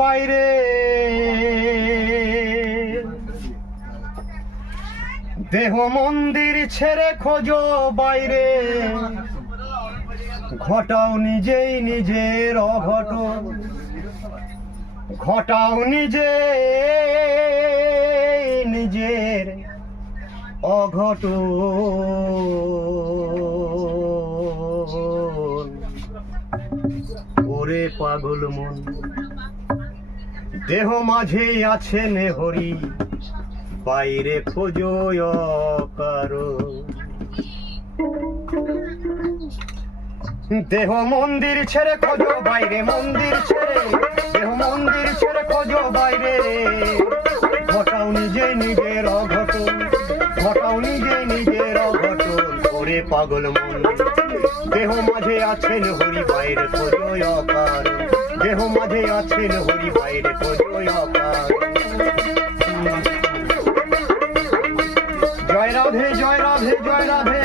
বাইরে দেহ মন্দির ছেড়ে খোঁজো বাইরে, ঘটাও নিজেই নিজের অঘটন, ঘটাও নিজে নিজের অঘটন। ওরে পাগল মন, দেহ মাঝে আছেন হরি, বাইরে খোঁজো অকারণ। দেহ মন্দির ছেড়ে খোঁজো বাইরে, মন্দির ছেড়ে দেহ মন্দির ছেড়ে খোঁজো বাইরে, ঘটাও নিজে নিজের অঘটন, ঘটাও নিজে নিজের অঘটন। ওরে পাগল মন, দেহ মাঝে আছেন হরি, বাইরে খোঁজো অকারণ, দেহ মাঝে আছেন হরি, বাইরে খোঁজো অকারণ। জয় রাধে জয় রাধে জয় রাধে।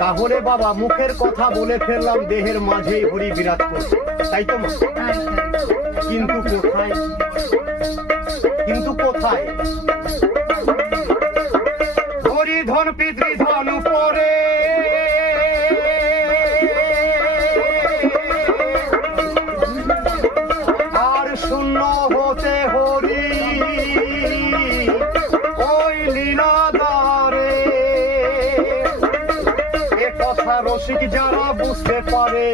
তাহলে বাবা মুখের কথা বলে ফেললাম, দেহের মাঝেই হরি বিরাজ করছে, তাই তো মা? কিন্তু কোথায়, কিন্তু কোথায়? হরি ধন পিতৃধন উপরে, আর শূন্য হতে হরি ওই লীলাধারে। এ কথা রসিক যারা বুঝতে পারে,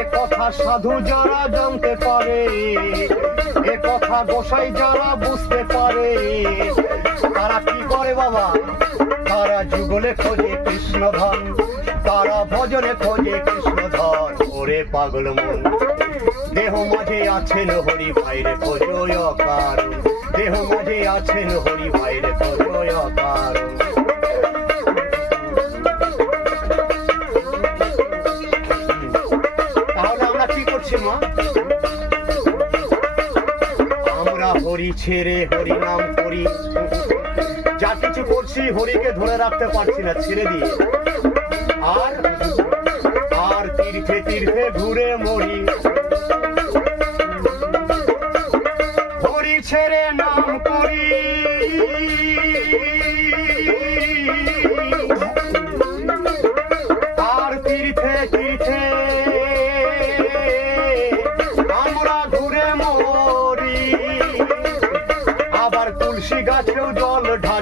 এ কথা সাধু যারা জানতে পারে, এ কথা গোসাই যারা বুঝতে পারে, তারা কি করে বাবা? তারা যুগলে খোঁজে কৃষ্ণধন, তারা ভজনে খোঁজে কৃষ্ণধন। ওরে পাগল মন, দেহ মাঝে আছেন হরি, বাইরে খোঁজো অকারণ, দেহ মাঝে আছেন হরি, বাইরে খোঁজো অকারণ। তাহলে আমরা কি করছি মা? আমরা হরি ছেড়ে হরি নাম করি, যা কিছু করছি হরিকে ধরে রাখতে পারছি না, ছেড়ে দিয়ে আর আর তীর্থে তীর্থে ঘুরে মরি। হরি ছেড়ে নাম করি, আর তীর্থে তীর্থে আমরা ঘুরে মরি। আবার তুলসী গাছেও জল ঢালি,